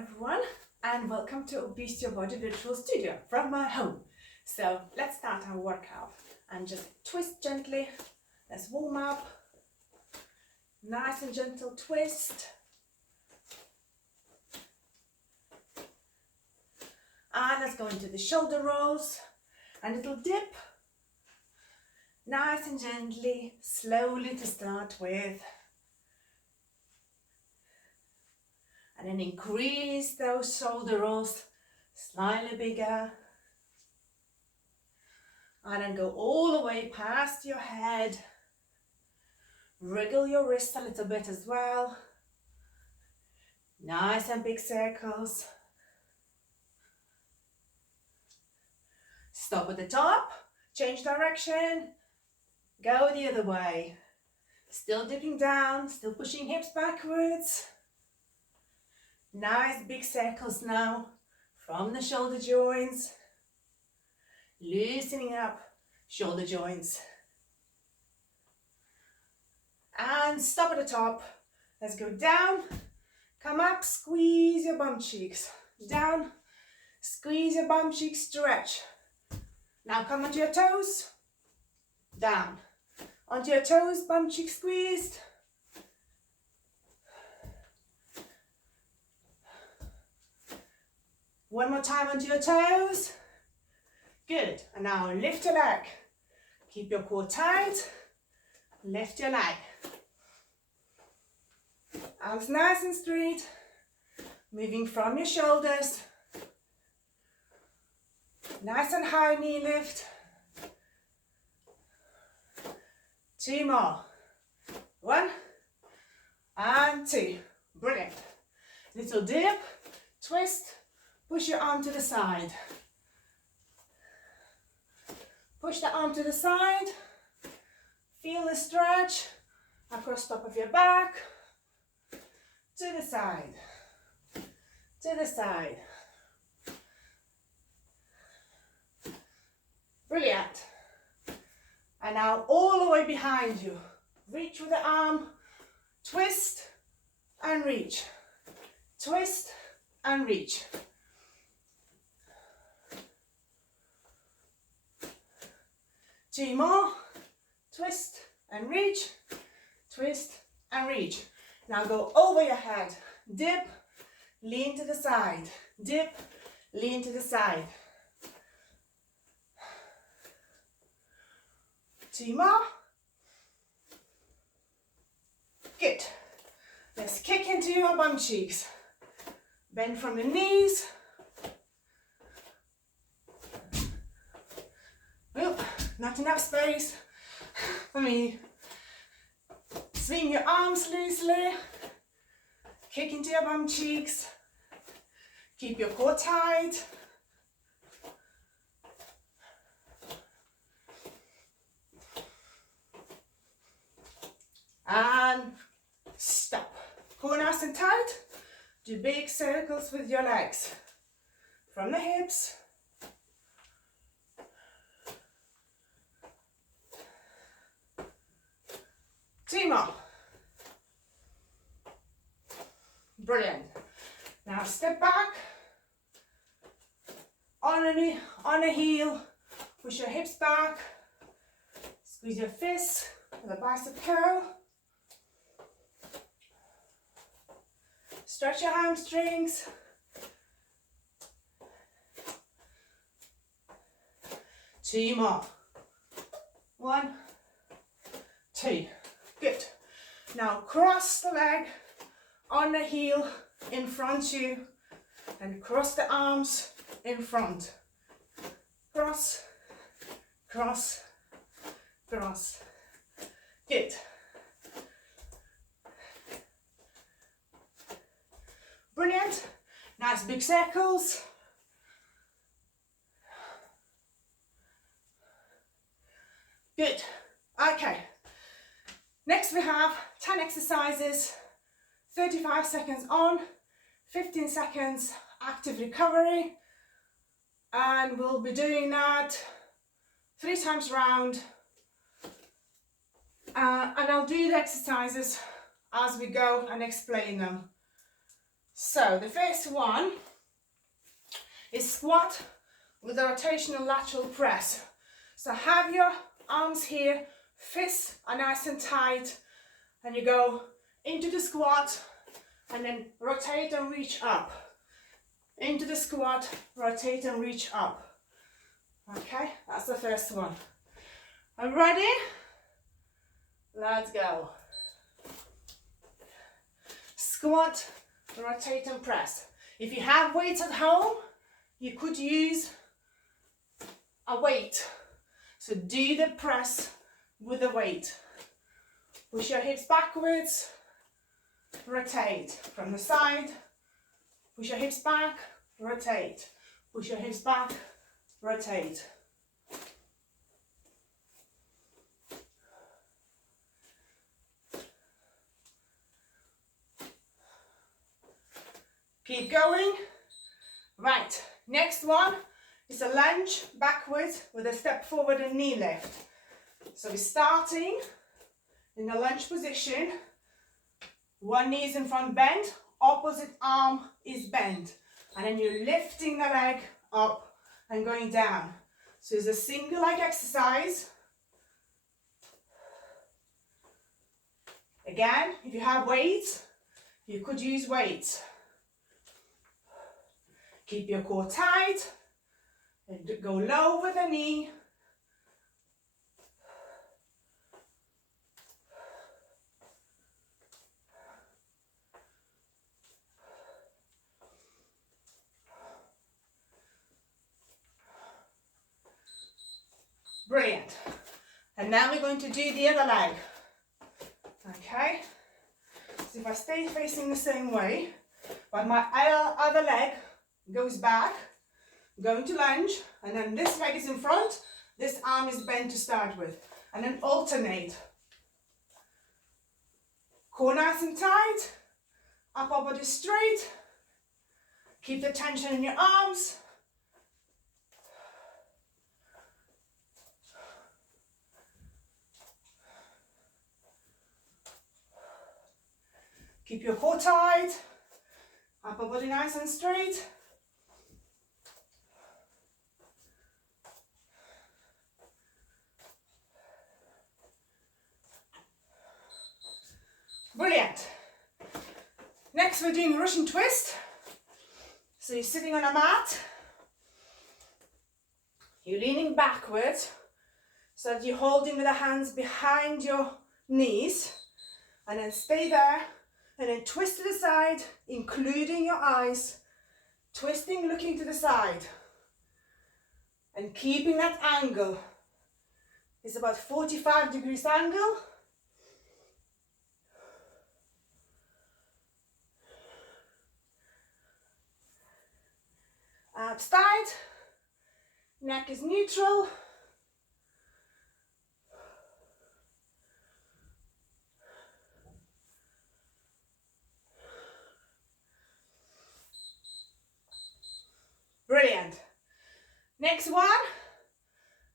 everyone, and welcome to Obese Your Body Virtual Studio from my home. So let's start our workout and just twist gently. Let's warm up. Nice and gentle twist. And let's go into the shoulder rolls and little dip. Nice and gently, slowly to start with. And then increase those shoulder rolls slightly bigger. And then go all the way past your head. Wriggle your wrists a little bit as well. Nice and big circles. Stop at the top, change direction, go the other way. Still dipping down, still pushing hips backwards. Nice big circles now from the shoulder joints. Loosening up shoulder joints. And stop at the top. Let's go down, come up, squeeze your bum cheeks. Down, squeeze your bum cheeks, stretch. Now come onto your toes, down. Onto your toes, bum cheek squeezed. One more time onto your toes. Good. And now lift your leg. Keep your core tight. Lift your leg. Arms nice and straight. Moving from your shoulders. Nice and high knee lift. 2 more. 1 and 2. Brilliant. Little dip, twist, push your arm to the side. Push the arm to the side. Feel the stretch across top of your back. To the side. To the side. Brilliant. And now all the way behind you. Reach with the arm. Twist and reach. Twist and reach. Two more. Twist and reach. Twist and reach. Now go over your head. Dip. Lean to the side. Dip. Lean to the side. 2 more. Good. Let's kick into your bum cheeks. Bend from the knees. Oh, not enough space for me. Swing your arms loosely. Kick into your bum cheeks. Keep your core tight. And stop. Core nice and tight. Do big circles with your legs. From the hips. Two more. Brilliant. Now step back. On a heel. Push your hips back. Squeeze your fists with a bicep curl. Stretch your hamstrings. Two more. 1, 2. Good. Now cross the leg on the heel in front of you and cross the arms in front. Cross, cross, cross. Good. Brilliant. Nice big circles. Good. Okay. Next we have 10 exercises, 35 seconds on, 15 seconds active recovery, and we'll be doing that 3 times round, and I'll do the exercises as we go and explain them. So the first one is squat with a rotational lateral press. So have your arms here, fists are nice and tight, and you go into the squat and then rotate and reach up. Into the squat, rotate and reach up. Okay, that's the first one. Are you ready? Let's go. Squat, rotate and press. If you have weights at home, you could use a weight. So do the press with the weight. Push your hips backwards, rotate from the side, push your hips back, rotate, push your hips back, rotate. Keep going. Right, next one is a lunge backwards with a step forward and knee lift. So we're starting in the lunge position. One knee is in front bent, opposite arm is bent. And then you're lifting the leg up and going down. So it's a single leg exercise. Again, if you have weights, you could use weights. Keep your core tight and go low with the knee. Brilliant. And now we're going to do the other leg. Okay, so if I stay facing the same way, but my other leg goes back, going to lunge, and then this leg is in front, this arm is bent to start with, and then alternate. Core nice and tight, upper body straight, keep the tension in your arms. Keep your core tight, upper body nice and straight. Brilliant. Next we're doing Russian twist. So you're sitting on a mat, you're leaning backwards so that you're holding with the hands behind your knees, and then stay there and then twist to the side, including your eyes, twisting, looking to the side, and keeping that angle. It's about 45 degrees angle. Abs tight, neck is neutral. Brilliant. Next one,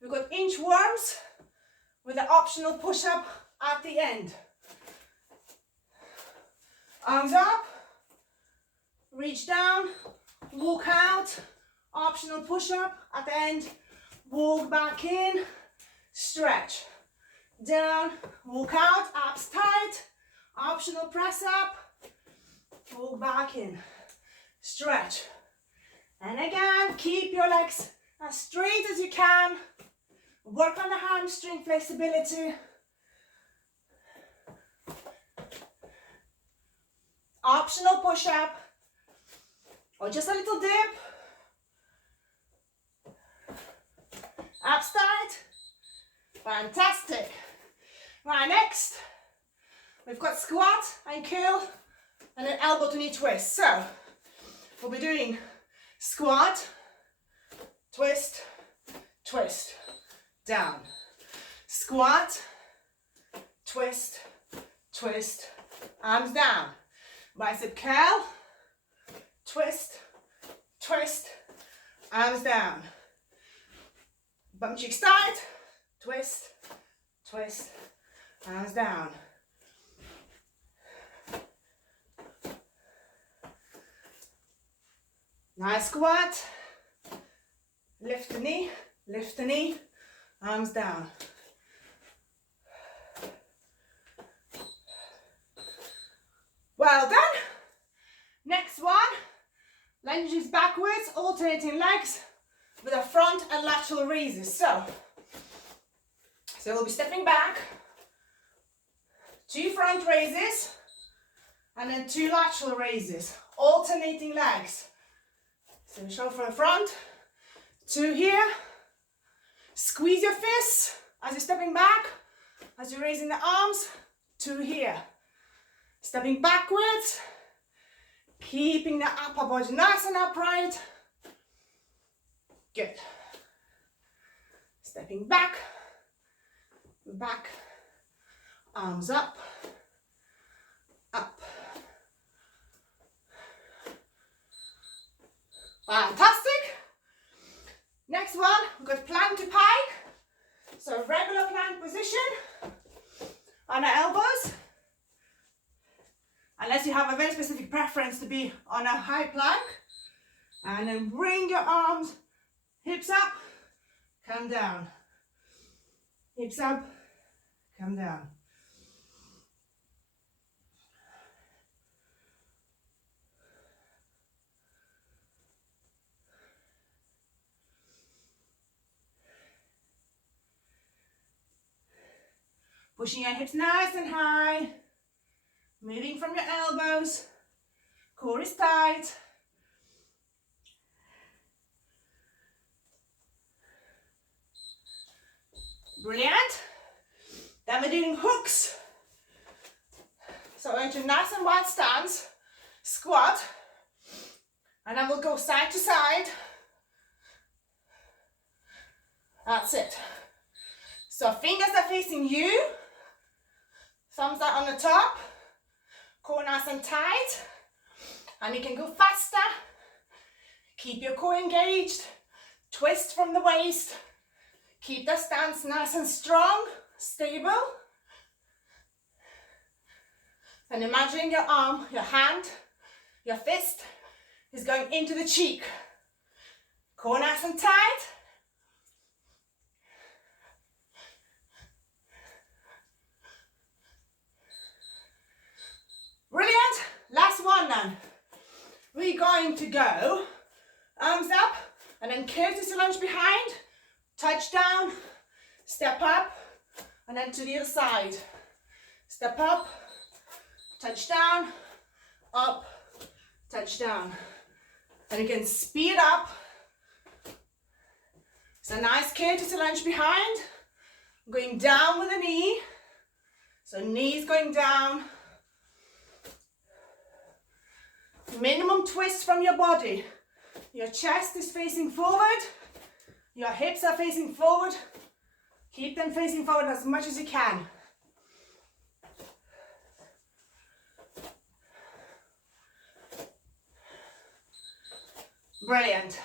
we've got inchworms with an optional push-up at the end. Arms up, reach down, walk out, optional push-up at the end, walk back in, stretch, down, walk out, abs tight, optional press up, walk back in, stretch. And again, keep your legs as straight as you can. Work on the hamstring flexibility. Optional push-up or just a little dip. Abs tight. Fantastic. Right, next we've got squat and curl and an elbow to knee twist. So we'll be doing squat, twist, twist, down. Squat, twist, twist, arms down. Bicep curl, twist, twist, arms down. Bum cheeks tight, twist, twist, arms down. Nice squat. Lift the knee, arms down. Well done. Next one, lunges backwards, alternating legs with a front and lateral raises. So we'll be stepping back, 2 front raises, and then 2 lateral raises, alternating legs. So show from the front, 2 here, squeeze your fists as you're stepping back, as you're raising the arms, 2 here. Stepping backwards, keeping the upper body nice and upright. Good. Stepping back, back, arms up, up. Fantastic. Next one, we've got plank to pike. So regular plank position on our elbows. Unless you have a very specific preference to be on a high plank. And then bring your arms, hips up, come down. Hips up, come down. Pushing your hips nice and high. Moving from your elbows. Core is tight. Brilliant. Then we're doing hooks. So we're into nice and wide stance, squat, and then we'll go side to side. That's it. So fingers are facing you, thumbs are on the top, core nice and tight, and you can go faster. Keep your core engaged, twist from the waist, keep the stance nice and strong, stable. And imagine your arm, your hand, your fist is going into the cheek. Core nice and tight. Brilliant. Last one then. We're going to go arms up and then courtesy lunge behind, touch down, step up, and then to the other side. Step up, touch down, up, touch down. And you can speed up. It's a nice courtesy lunge behind, going down with the knee. So knees going down. Minimum twist from your body. Your chest is facing forward. Your hips are facing forward. Keep them facing forward as much as you can. Brilliant.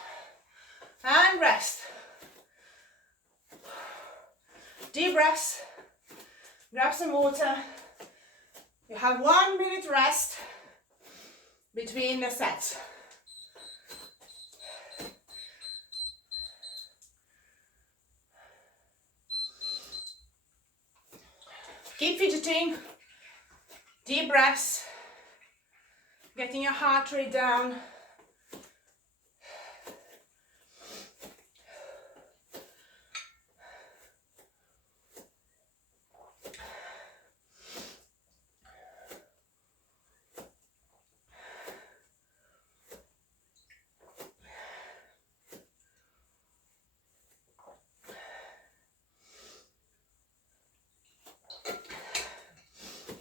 And rest. Deep breaths. Grab some water. You have 1 minute rest between the sets. Keep fidgeting, deep breaths, getting your heart rate down.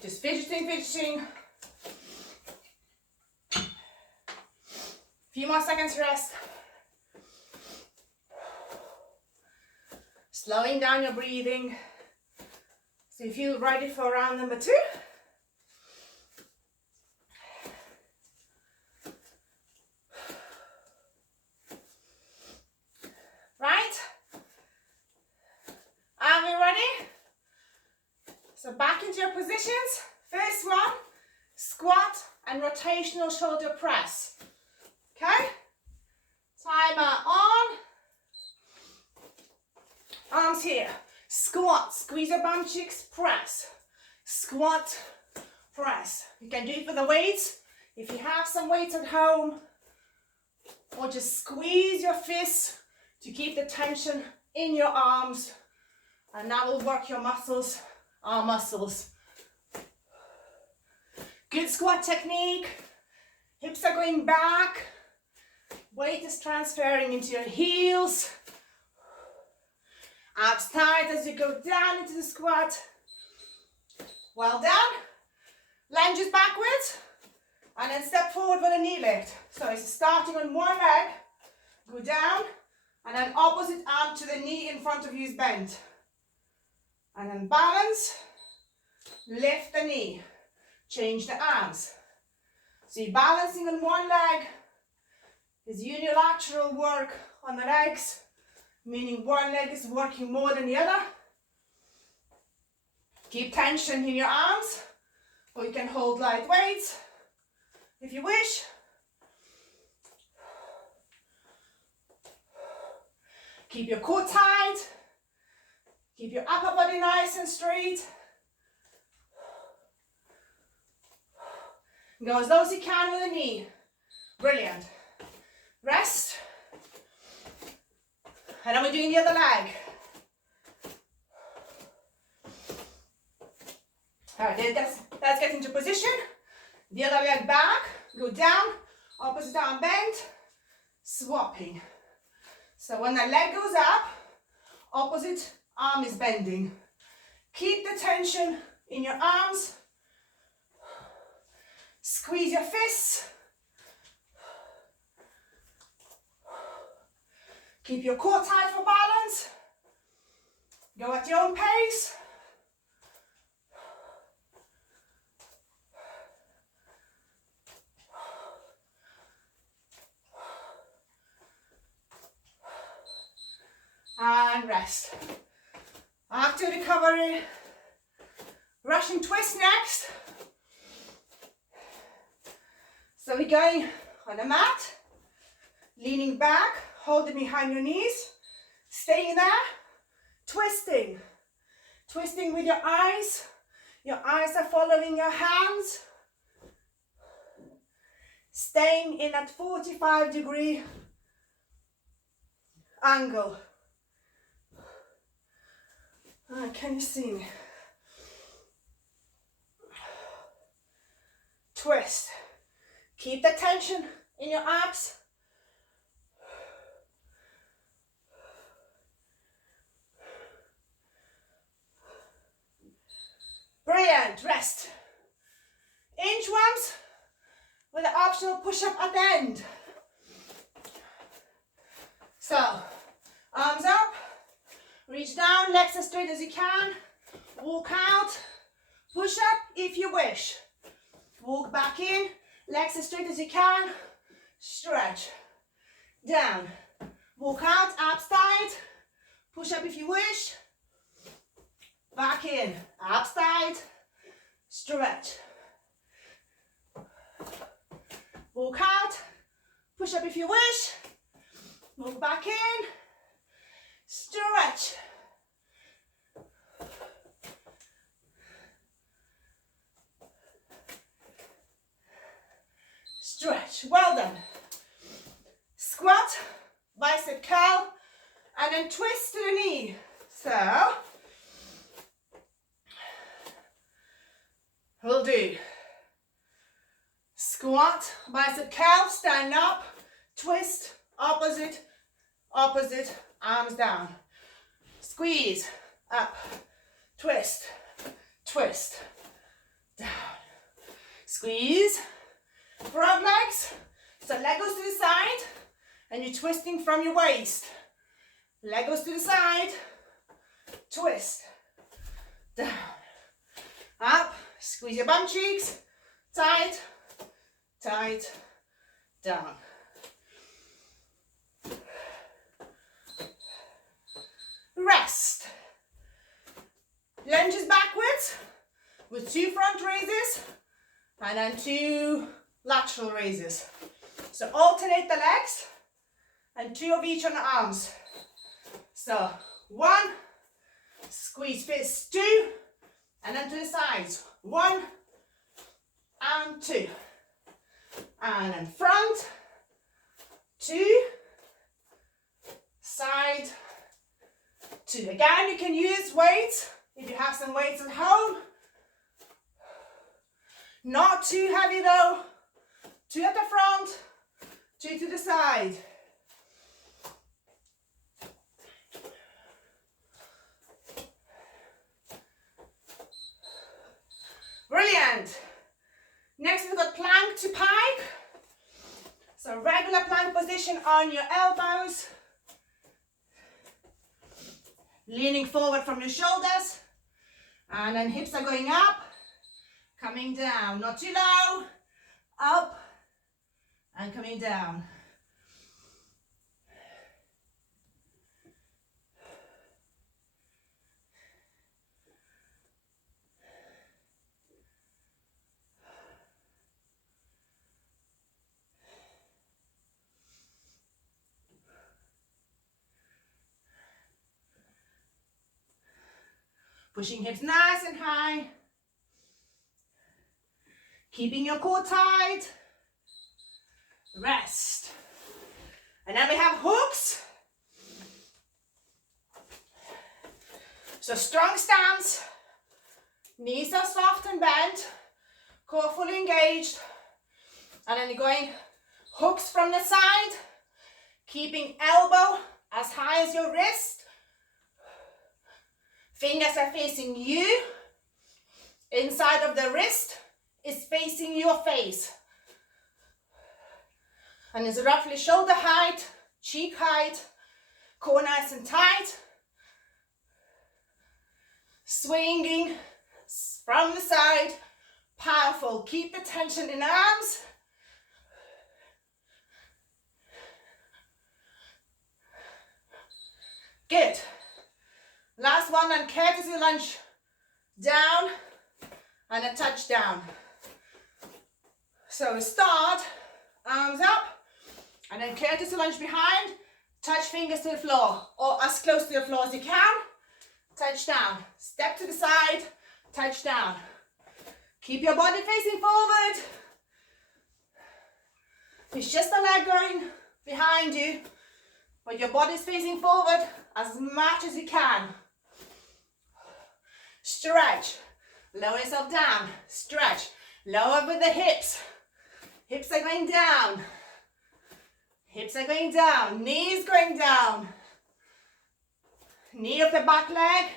Just fidgeting. Few more seconds rest. Slowing down your breathing. So you feel ready for round number 2. Right? Are we ready? So back into your positions. First one, squat and rotational shoulder press. Okay? Timer on. Arms here. Squat. Squeeze your bum cheeks. Press. Squat. Press. You can do it for the weights. If you have some weights at home, or just squeeze your fists to keep the tension in your arms. And that will work your muscles, our muscles. Good squat technique. Hips are going back. Weight is transferring into your heels. Abs tight as you go down into the squat. Well done. Lunges backwards. And then step forward with a knee lift. So it's starting on one leg. Go down. And then opposite arm to the knee in front of you is bent. And then balance. Lift the knee. Change the arms. So you're balancing on one leg. Is unilateral work on the legs, meaning one leg is working more than the other. Keep tension in your arms, or you can hold light weights if you wish. Keep your core tight. Keep your upper body nice and straight. Go as low as you can with the knee. Brilliant. Rest. And then we're doing the other leg. Alright, let's get into position. The other leg back. Go down. Opposite arm bent. Swapping. So when the leg goes up, opposite arm is bending. Keep the tension in your arms. Squeeze your fists. Keep your core tight for balance. Go at your own pace. And rest. After recovery, Russian twist next. So we're going on the mat, leaning back, holding behind your knees, staying there, twisting. Twisting with your eyes. Your eyes are following your hands. Staying in that 45-degree angle. Can you see me? Twist. Keep the tension in your abs. Brilliant. Rest. Inchworms with an optional push-up at the end. So, arms up. Reach down, legs as straight as you can. Walk out. Push up if you wish. Walk back in. Legs as straight as you can. Stretch. Down. Walk out, abs tight. Push up if you wish. Back in. Abs tight. Stretch. Walk out. Push up if you wish. Walk back in. Stretch. Stretch. Well done. Squat, bicep curl, and then twist to the knee. So, we'll do squat, bicep curl, stand up, twist, opposite, opposite, arms down. Squeeze, up, twist, twist, down. Squeeze, front legs, so leg goes to the side, and you're twisting from your waist. Leg goes to the side, twist, down, up, squeeze your bum cheeks, tight, tight, down. Rest. Lunges backwards with 2 front raises and then 2 lateral raises. So alternate the legs and 2 of each on the arms. So 1, squeeze fists, 2, and then to the sides. 1 and 2. And then front, 2, side, 2. Again, you can use weights if you have some weights at home. Not too heavy though. 2 at the front, 2 to the side. Brilliant. Next we've got plank to pike. So regular plank position on your elbows. Leaning forward from your shoulders. And then hips are going up, coming down. Not too low. Up and coming down. Pushing hips nice and high. Keeping your core tight. Rest. And then we have hooks. So strong stance. Knees are soft and bent. Core fully engaged. And then you're going hooks from the side. Keeping elbow as high as your wrist. Fingers are facing you. Inside of the wrist is facing your face. And it's roughly shoulder height, cheek height, core nice and tight. Swinging from the side, powerful. Keep the tension in the arms. Good. Last one, and courtesy lunge down and a touchdown. So we start, arms up, and then courtesy lunge behind, touch fingers to the floor, or as close to the floor as you can, touch down, step to the side, touch down. Keep your body facing forward. It's just the leg going behind you, but your body's facing forward as much as you can. Stretch, lower yourself down, stretch, lower with the hips. Hips are going down. Hips are going down. Knees going down. Knee of the back leg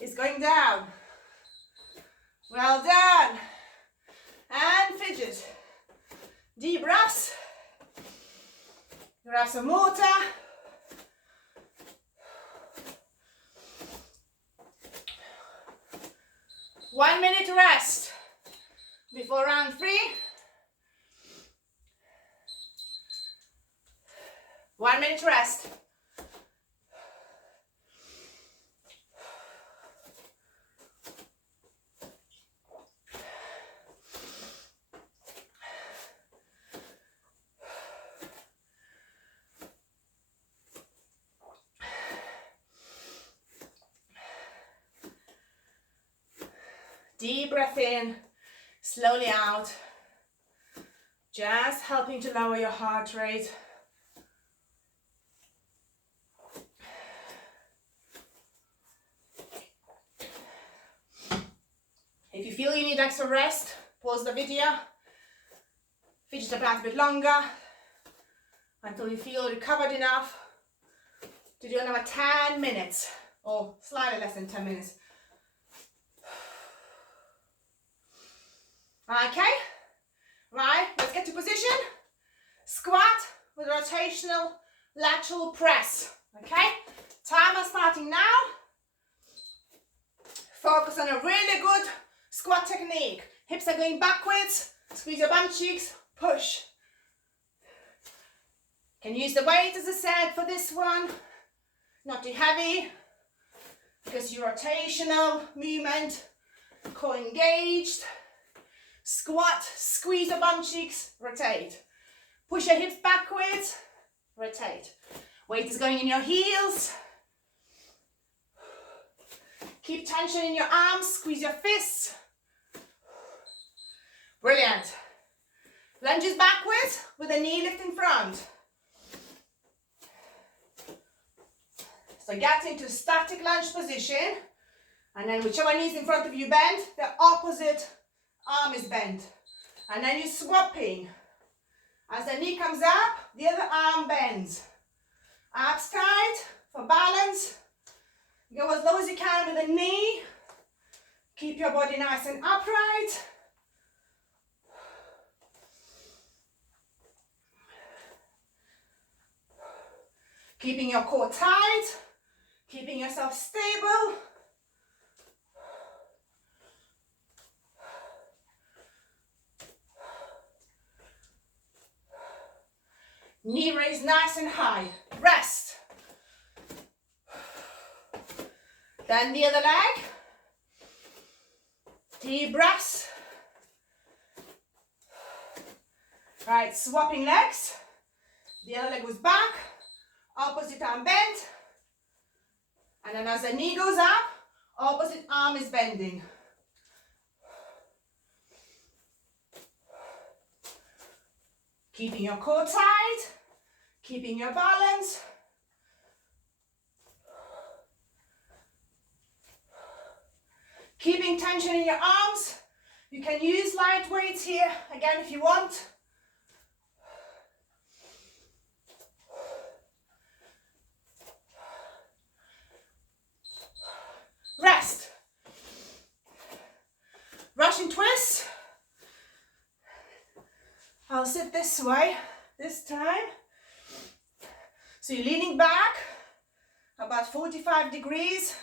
is going down. Well done. And fidget. Deep breaths. Grab some water. One minute rest before round 3. 1 minute rest. Deep breath in, slowly out, just helping to lower your heart rate. If you feel you need extra rest, pause the video, fidget about a bit longer until you feel recovered enough to do another 10 minutes or slightly less than 10 minutes. Okay, right, let's get to position. Squat with rotational lateral press. Okay, timer starting now. Focus on a really good squat technique. Hips are going backwards. Squeeze your bum cheeks. Push. Can use the weight as I said for this one. Not too heavy because your rotational movement, core engaged. Squat, squeeze your bum cheeks, rotate. Push your hips backwards, rotate. Weight is going in your heels. Keep tension in your arms, squeeze your fists. Brilliant. Lunges backwards with a knee lift in front. So get into static lunge position, and then whichever knee is in front of you bend, the opposite arm is bent. And then you're swapping. As the knee comes up, the other arm bends. Abs tight for balance. Go as low as you can with the knee. Keep your body nice and upright. Keeping your core tight. Keeping yourself stable. Knee raised nice and high. Rest. Then the other leg. Deep breaths. Right, swapping legs. The other leg goes back. Opposite arm bent. And then as the knee goes up, opposite arm is bending. Keeping your core tight. Keeping your balance. Keeping tension in your arms. You can use light weights here, again, if you want. Rest. Russian twist. I'll sit this way this time. So you're leaning back about 45 degrees,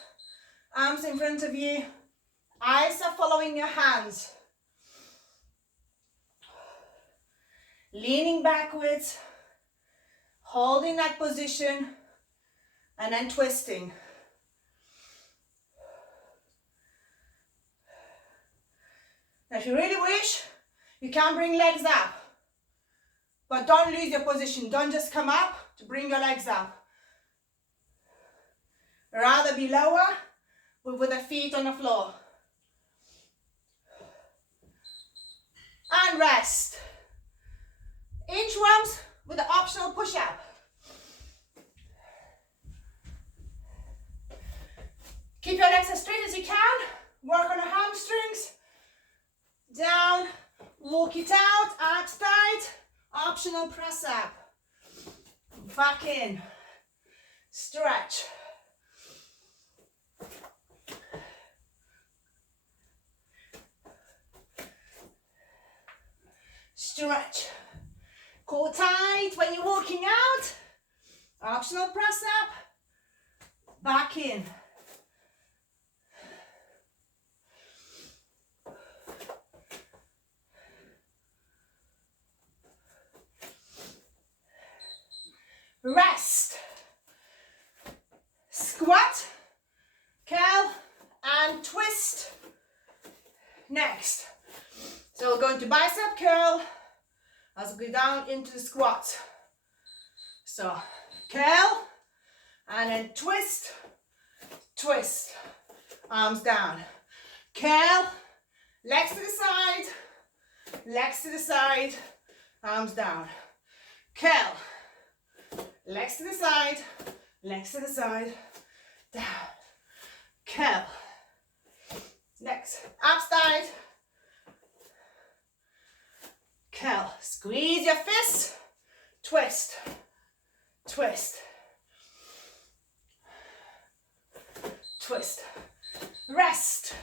arms in front of you, eyes are following your hands. Leaning backwards, holding that position, and then twisting. Now if you really wish, you can bring legs up. But don't lose your position. Don't just come up to bring your legs up. Rather be lower with the feet on the floor. And rest. Inchworms with the optional push-up. Keep your legs as straight as you can. Work on the hamstrings. Down. Walk it out. Abs tight. Optional press up. Back in. Stretch. Stretch. Core tight when you're walking out. Optional press up. Back in. Rest. Squat, curl, and twist. Next. So we're going to bicep curl as we go down into the squat. So curl, and then twist, twist. Arms down. Curl, legs to the side, legs to the side, arms down. Curl. Legs to the side, legs to the side, down, curl, legs, abs tight, curl, squeeze your fists, twist, twist, twist, rest.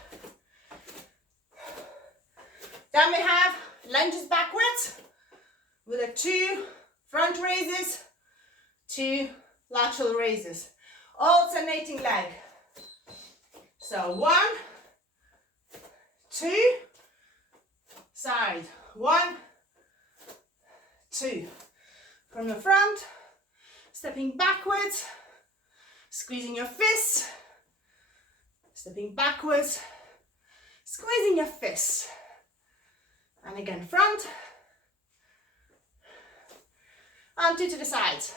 Then we have lunges backwards with the 2 front raises, 2 lateral raises, alternating leg. So 1, 2, side, 1, 2. From the front, stepping backwards, squeezing your fists, stepping backwards, squeezing your fists. And again, front, and 2 to the sides.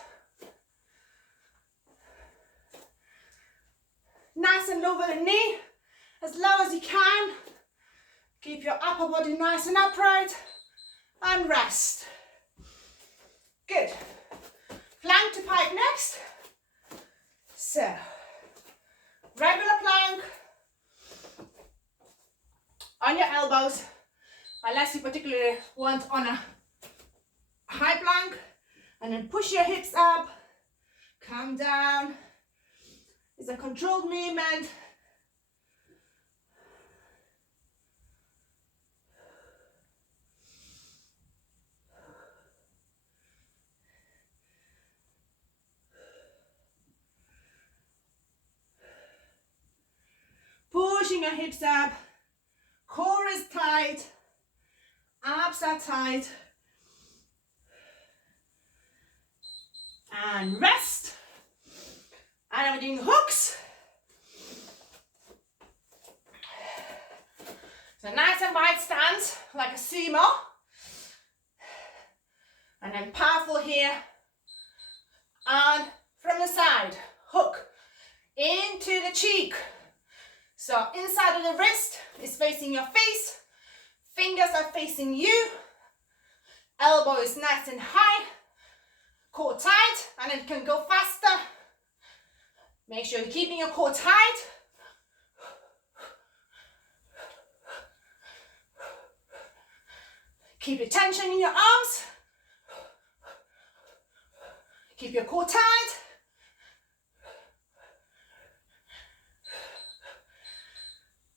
nice and lower the knee, as low as you can. Keep your upper body nice and upright, and rest. Good. Plank to pike next. So, regular plank on your elbows, unless you particularly want on a high plank, and then push your hips up, come down. It's a controlled movement. Pushing your hips up, core is tight, abs are tight, and rest. And I'm doing hooks. So nice and wide stance, like a sumo. And then powerful here. And from the side, hook into the cheek. So inside of the wrist is facing your face, fingers are facing you, elbow is nice and high, core tight, and it can go faster. Make sure you're keeping your core tight. Keep your tension in your arms. Keep your core tight.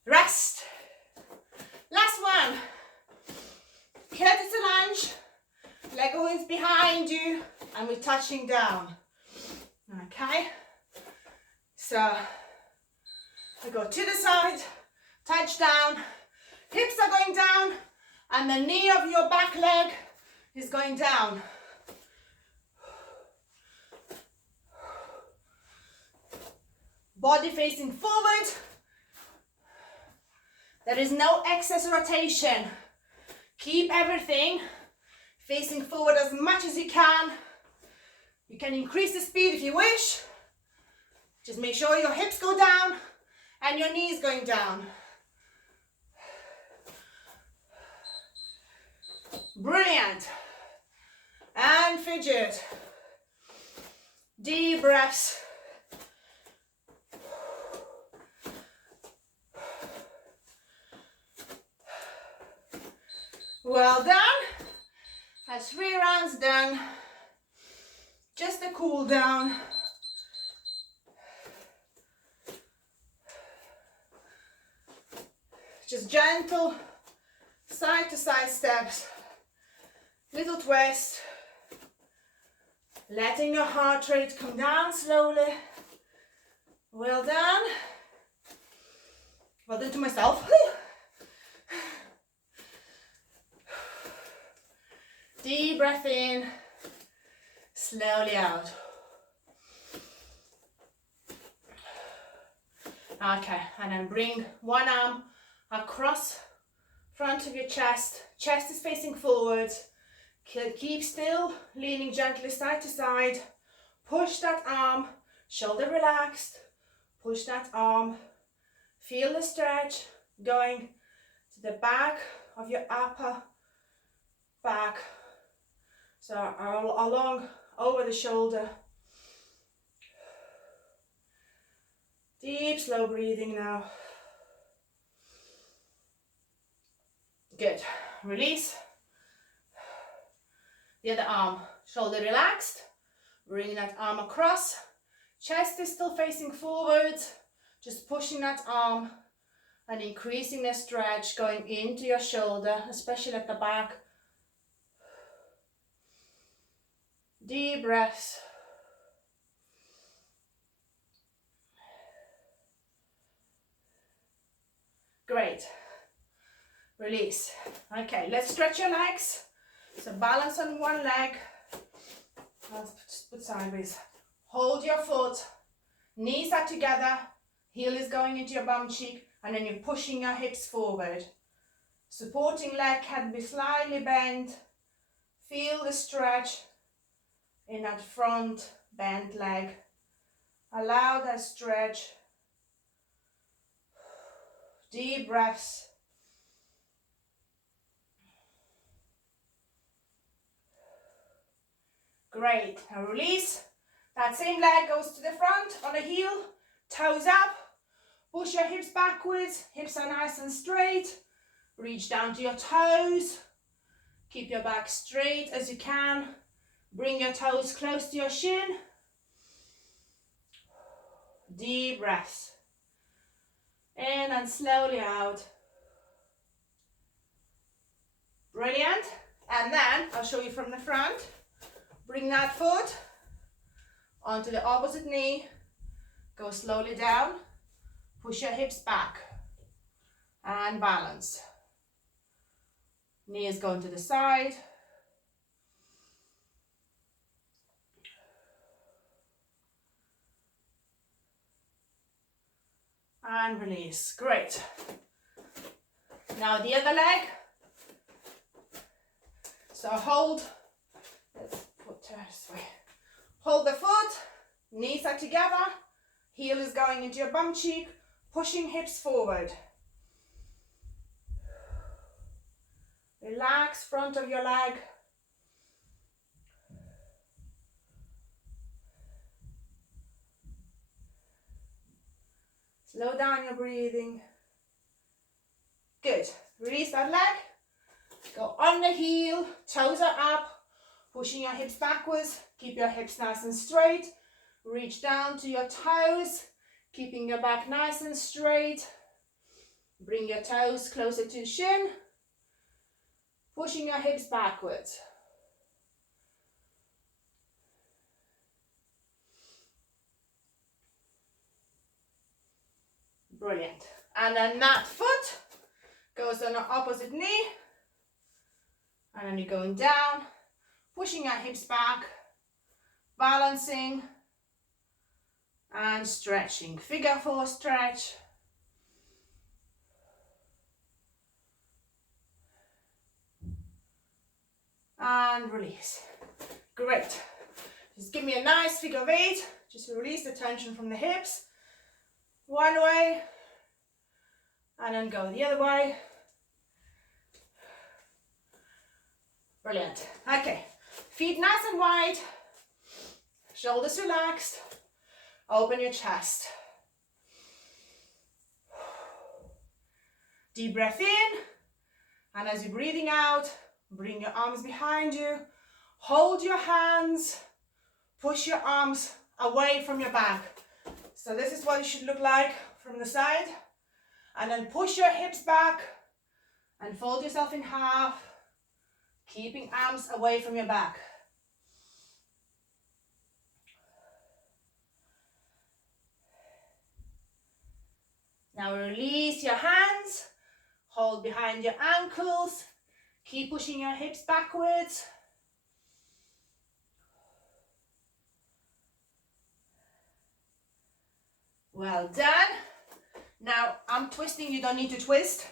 Rest. Last one. Courtesy lunge. Leg goes behind you and we're touching down. Okay. So I go to the side, touch down, hips are going down, and the knee of your back leg is going down. Body facing forward. There is no excess rotation. Keep everything facing forward as much as you can. You can increase the speed if you wish. Just make sure your hips go down and your knees going down. Brilliant. And fidget. Deep breaths. Well done. That's 3 rounds done. Just a cool down. Just gentle side to side steps. Little twist. Letting your heart rate come down slowly. Well done. Well done to myself. Deep breath in, slowly out. Okay, and then bring one arm across front of your chest. Chest is facing forward. Keep still, leaning gently side to side. Push that arm, shoulder relaxed. Push that arm. Feel the stretch going to the back of your upper back. So along over the shoulder. Deep, slow breathing now. Good. Release. The other arm, shoulder relaxed. Bring that arm across. Chest is still facing forward. Just pushing that arm and increasing the stretch going into your shoulder, especially at the back. Deep breaths. Great. Release. Okay, let's stretch your legs. So balance on one leg. Let's put sideways. Hold your foot. Knees are together. Heel is going into your bum cheek. And then you're pushing your hips forward. Supporting leg can be slightly bent. Feel the stretch in that front bent leg. Allow that stretch Deep breaths. Great. Now release. That same leg goes to the front on a heel, toes up. Push your hips backwards. Hips are nice and straight. Reach down to your toes. Keep your back straight as you can. Bring your toes close to your shin. Deep breaths. In and slowly out. Brilliant. And then I'll show you from the front. Bring that foot onto the opposite knee. Go slowly down. Push your hips back. And balance. Knees going to the side. And release. Great. Now the other leg. So hold. Let's put this way. Hold the foot. Knees are together. Heel is going into your bum cheek. Pushing hips forward. Relax front of your leg. Slow down your breathing. Good. Release that leg. Go on the heel. Toes are up. Pushing your hips backwards. Keep your hips nice and straight. Reach down to your toes. Keeping your back nice and straight. Bring your toes closer to shin. Pushing your hips backwards. Brilliant. And then that foot goes on the opposite knee. And then you're going down, pushing your hips back, balancing and stretching. Figure 4 stretch. And release. Great. Just give me a nice figure 8. Just release the tension from the hips. One way. And then go the other way. Brilliant. Okay. Feet nice and wide. Shoulders relaxed. Open your chest. Deep breath in. And as you're breathing out, bring your arms behind you. Hold your hands. Push your arms away from your back. So this is what it should look like from the side. And then push your hips back and fold yourself in half, keeping arms away from your back. Now release your hands, hold behind your ankles, keep pushing your hips backwards. Well done. Now I'm twisting, you don't need to twist.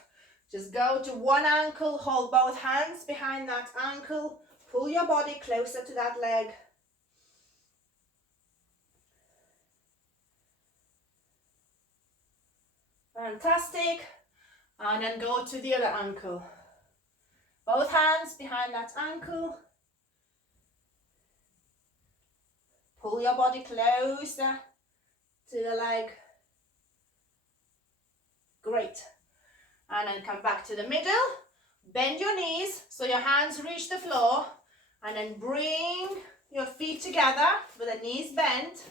Just go to one ankle, hold both hands behind that ankle, pull your body closer to that leg. Fantastic. And then go to the other ankle. Both hands behind that ankle. Pull your body closer to the leg. Great. And then come back to the middle. Bend your knees so your hands reach the floor. And then bring your feet together with the knees bent.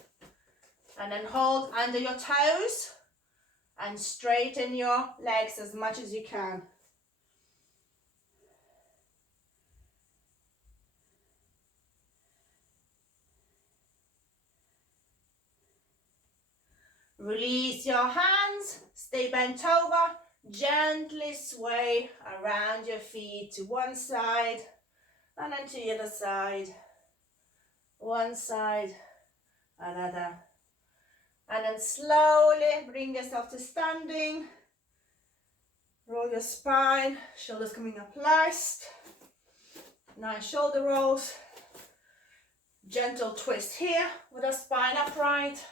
And then hold under your toes. And straighten your legs as much as you can. Release your hands, stay bent over, gently sway around your feet to one side and then to the other side. One side, another. And then slowly bring yourself to standing. Roll your spine, shoulders coming up nice. Nice shoulder rolls. Gentle twist here with the spine upright.